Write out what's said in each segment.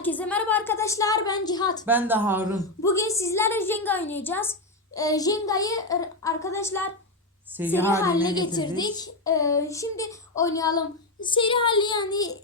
Herkese merhaba arkadaşlar ben Cihat. Ben de Harun. Bugün sizlerle Jenga oynayacağız. Ee, Jenga'yı e, arkadaşlar Seri, seri haline, haline getirdik. getirdik. Ee, şimdi oynayalım. Seri hali yani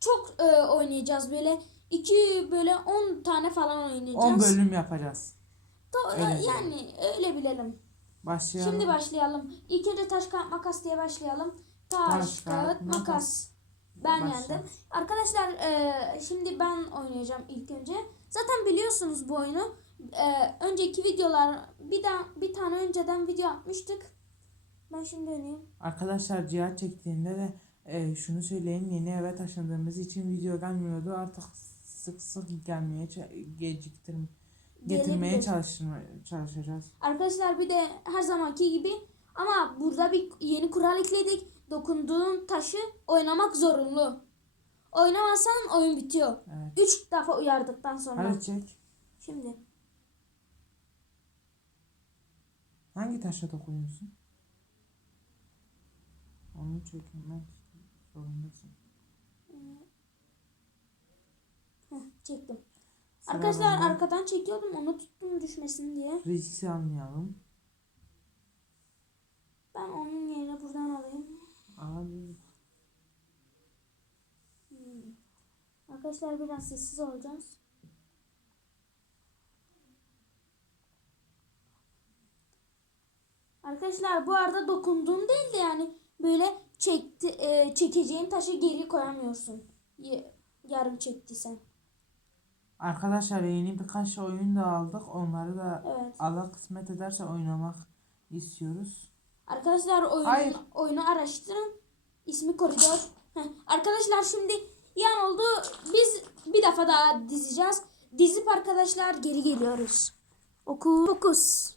çok e, oynayacağız böyle. iki böyle 10 tane falan oynayacağız. 10 bölüm yapacağız. Do- öyle yani öyle bilelim. Başlayalım. Şimdi başlayalım. İlk önce taş kağıt makas diye başlayalım. Taş, Taş, kağıt, kağıt, makas. makas. Ben Başla. yendim. Arkadaşlar e, şimdi ben oynayacağım ilk önce. Zaten biliyorsunuz bu oyunu. E, önceki videolar bir daha bir tane önceden video atmıştık. Ben şimdi oynayayım. Arkadaşlar cihat çektiğinde de e, şunu söyleyeyim yeni eve taşındığımız için video gelmiyordu. Artık sık sık gelmeye geciktirim getirmeye çalışma- çalışacağız. Arkadaşlar bir de her zamanki gibi ama burada bir yeni kural ekledik. Dokunduğun taşı oynamak zorunlu. Oynamazsan oyun bitiyor. Evet. 3 defa uyardıktan sonra. Hadi çek. Şimdi Hangi taşa dokunuyorsun? Onu çekmek zorundasın. heh, çektim. Sıra Arkadaşlar bende. arkadan çekiyordum onu tuttum düşmesin diye. Risk almayalım. Arkadaşlar biraz sessiz olacağız. Arkadaşlar bu arada dokunduğun değil de yani böyle çekti e, çekeceğin taşı geri koyamıyorsun. Yarım çektiysen. Arkadaşlar yeni birkaç oyun da aldık. Onları da Evet. Allah kısmet ederse oynamak istiyoruz. Arkadaşlar oyunu, Hayır. oyunu araştırın. İsmi Koridor. Heh, Arkadaşlar şimdi yan oldu. Biz bir defa daha dizeceğiz. Dizip arkadaşlar geri geliyoruz. Oku. Fokus.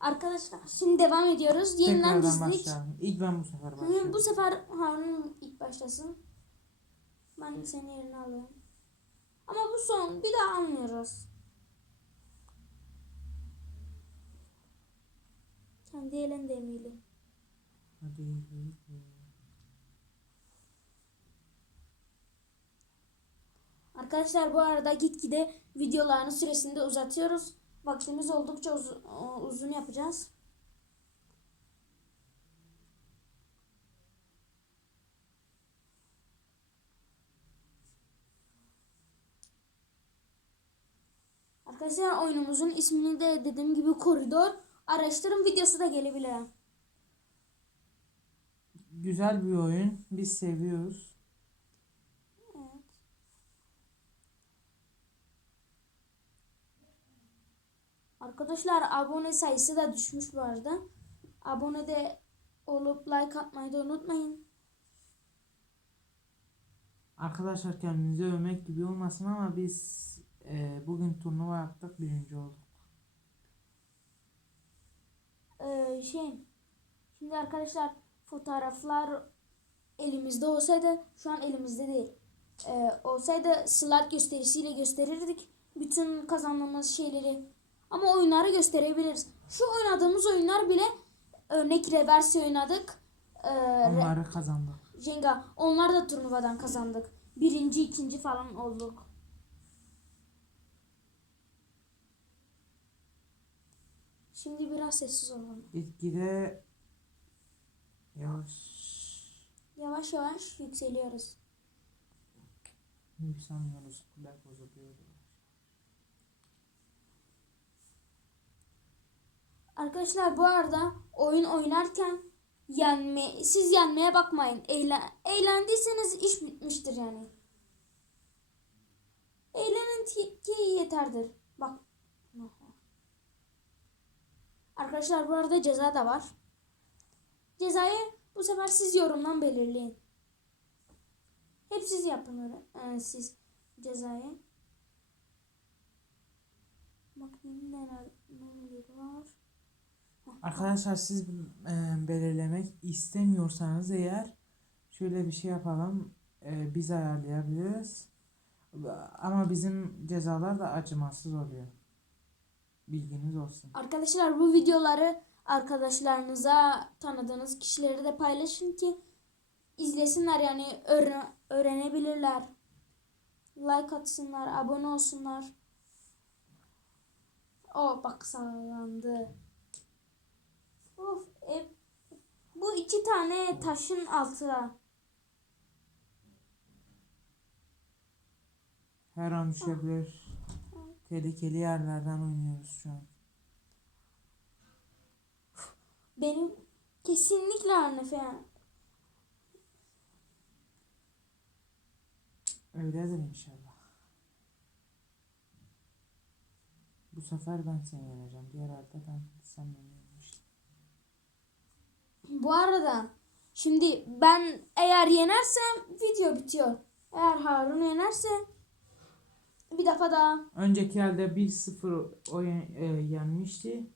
Arkadaşlar şimdi devam ediyoruz. Yeniden Tekrardan dizdik. başlayalım. İlk ben bu sefer Hı, başlıyorum. bu sefer Harun ilk başlasın. Ben senin yerini alıyorum. Ama bu son. Bir daha almıyoruz. Kendi elinde Emili. Hadi iyi. Arkadaşlar bu arada gitgide videoların süresini de uzatıyoruz. Vaktimiz oldukça uz- uzun yapacağız. Arkadaşlar oyunumuzun ismini de dediğim gibi koridor. Araştırın videosu da gelebilir. Güzel bir oyun. Biz seviyoruz. Evet. Arkadaşlar abone sayısı da düşmüş bu arada. Abone de olup like atmayı da unutmayın. Arkadaşlar kendinizi övmek gibi olmasın ama biz e, bugün turnuva yaptık. Birinci olduk. Ee, şey şimdi arkadaşlar fotoğraflar elimizde olsaydı şu an elimizde değil. Ee, olsaydı slide gösterisiyle gösterirdik bütün kazandığımız şeyleri. Ama oyunları gösterebiliriz. Şu oynadığımız oyunlar bile örnek reverse oynadık. Ee, Onları kazandık. Jenga onlar da turnuvadan kazandık. Birinci, ikinci falan olduk. Şimdi biraz sessiz olalım. İlkide yavaş Yavaş yavaş yükseliyoruz. yükselmiyoruz. Kule bozuluyor. Arkadaşlar bu arada oyun oynarken yenme, siz yenmeye bakmayın. Eğlen, eğlendiyseniz iş bitmiştir yani. Eğlenin ki yeterdir. Bak. Arkadaşlar bu arada ceza da var. Cezayı bu sefer siz yorumdan belirleyin. Hep siz yapın öyle. Ee, siz cezayı. Bakayım neler, neler var. Arkadaşlar siz e, belirlemek istemiyorsanız eğer şöyle bir şey yapalım. E, biz ayarlayabiliriz. Ama bizim cezalar da acımasız oluyor. Bilginiz olsun. Arkadaşlar bu videoları arkadaşlarınıza tanıdığınız kişilere de paylaşın ki izlesinler yani öğren- öğrenebilirler. Like atsınlar, abone olsunlar. O bak sağlandı. Of, e, bu iki tane taşın altına. Her an düşebilir. Tehlikeli yerlerden oynuyoruz şu an. Benim kesinlikle Arnefe yani. Öyledir inşallah. Bu sefer ben seni yeneceğim. Diğer hafta ben sen beni. Bu arada şimdi ben eğer yenersem video bitiyor. Eğer Harun yenerse bir defa daha Önceki elde 1-0 oyun e, yenmişti.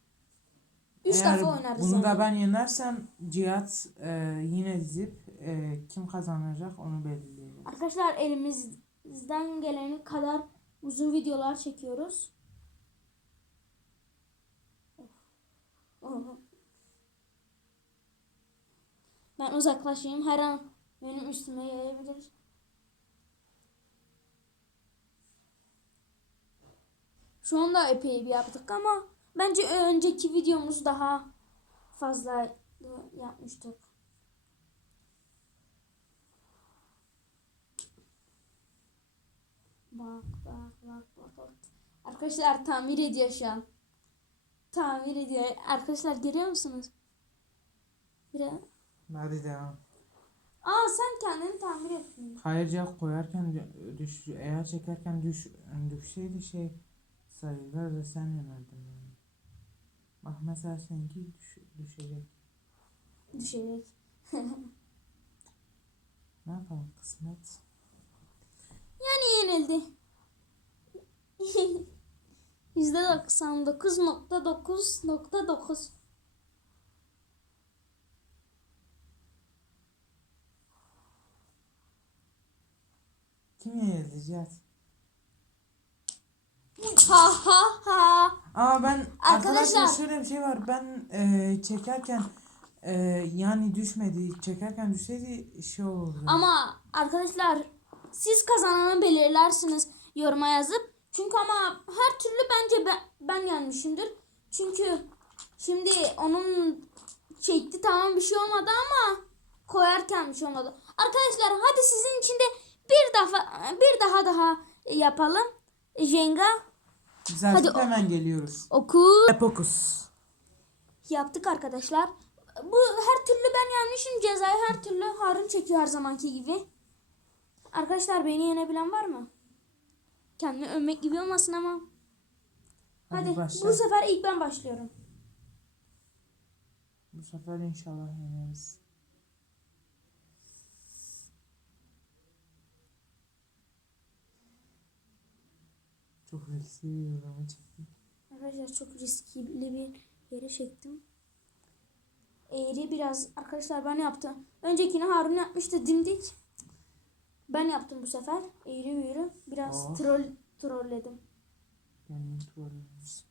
3 Eğer defa oynarız. Bunu da yani. ben yenersem Cihat e, yine dizip e, kim kazanacak onu belirleyeceğiz. Arkadaşlar elimizden geleni kadar uzun videolar çekiyoruz. Ben uzaklaşayım. Her an benim üstüme yayabilir. Şu anda epey bir yaptık ama bence önceki videomuz daha fazla yapmıştık. Bak bak bak bak bak. Arkadaşlar tamir ediyor şu an. Tamir ediyor. Arkadaşlar görüyor musunuz? Biraz. Hadi devam. Aa sen kendini tamir ettin. Hayır ya koyarken düş, eğer çekerken düş, düşseydi şey sayılır da sen yönerdin yani. Bak mesela seninki düş, düşecek. Düşecek. ne yapalım kısmet. Yani yenildi. %99.99.9 Kim yenildi Cihat? Ha ha ha. Ama ben Arkadaşlar- arkadaşlar, şöyle bir şey var. Ben e, çekerken e, yani düşmedi. Çekerken düşseydi şey olurdu. Ama arkadaşlar siz kazananı belirlersiniz yoruma yazıp. Çünkü ama her türlü bence ben, ben yenmişimdir. Çünkü şimdi onun çekti tamam bir şey olmadı ama koyarken bir şey olmadı. Arkadaşlar hadi sizin için de bir defa bir daha daha yapalım. Jenga artık hadi hemen geliyoruz. oku. Epokus. Yaptık arkadaşlar. Bu her türlü ben yenmişim. Cezayı her türlü Harun çekiyor her zamanki gibi. Arkadaşlar beni yenebilen var mı? Kendimi övmek gibi olmasın ama. Hadi, Hadi, başla. bu sefer ilk ben başlıyorum. Bu sefer inşallah yeneriz. Çok riskli bir uygulama çektim. Arkadaşlar çok riskli bir yere çektim. Eğri biraz arkadaşlar ben yaptım. Öncekini Harun yapmıştı dimdik. Ben yaptım bu sefer. Eğri büğrü. Biraz Oh. troll trolledim. Kendimi trollüyoruz.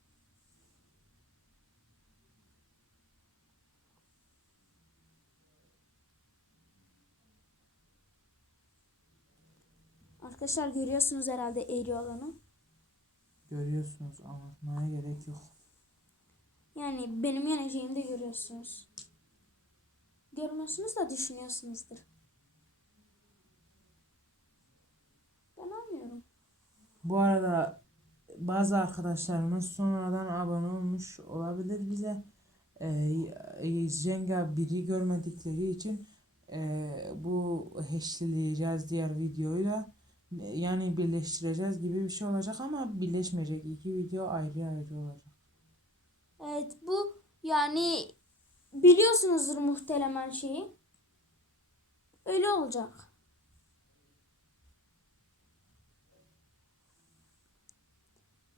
Arkadaşlar görüyorsunuz herhalde eğri olanı. Görüyorsunuz anlatmaya gerek yok. Yani benim yeneceğimi de görüyorsunuz. Görmüyorsunuz da düşünüyorsunuzdur. Ben anlıyorum. Bu arada bazı arkadaşlarımız sonradan abone olmuş olabilir bize. Ee, Jenga biri görmedikleri için e, bu hashleyeceğiz diğer videoyla. Yani birleştireceğiz gibi bir şey olacak ama birleşmeyecek. İki video ayrı ayrı olacak. Evet bu yani biliyorsunuzdur muhtemelen şeyi. Öyle olacak.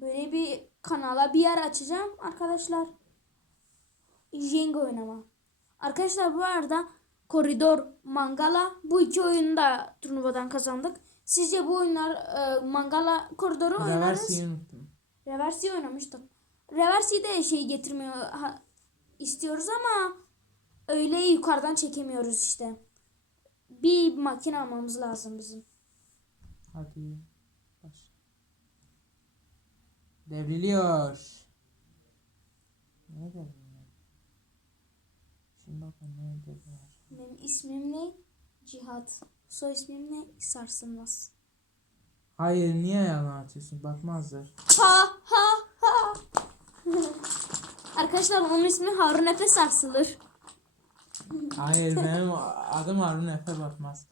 Böyle bir kanala bir yer açacağım arkadaşlar. Jenga oynama. Arkadaşlar bu arada Koridor Mangala bu iki oyunu da turnuvadan kazandık. Sizce bu oyunlar e, Mangala Koridor'u oynarız. Reversi'yi unuttum. Reversi oynamıştım. Reversi de şey getirmiyor ha- istiyoruz ama öyle yukarıdan çekemiyoruz işte. Bir makine almamız lazım bizim. Hadi. Baş. Devriliyor. Ne devriliyor? Şimdi bakın ne devriliyor. Benim ismim ne? Cihat. Soy ismim ne? Sarsılmaz. Hayır niye yalan atıyorsun? Batmazdır. Ha ha ha. Arkadaşlar onun ismi Harun Efe Sarsılır. Hayır benim adım Harun Efe Batmaz.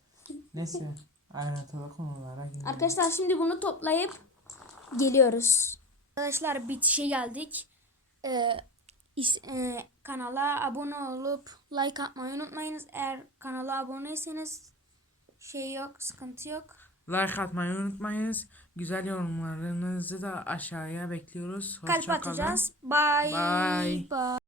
Neyse ayrıntılı konulara girelim. Arkadaşlar şimdi bunu toplayıp geliyoruz. Arkadaşlar bitişe geldik. Ee, e, kanala abone olup like atmayı unutmayınız. Eğer kanala aboneyseniz şey yok, sıkıntı yok. Like atmayı unutmayınız. Güzel yorumlarınızı da aşağıya bekliyoruz. Kalp Hoşça kalın. atacağız. Bye. Bye. Bye.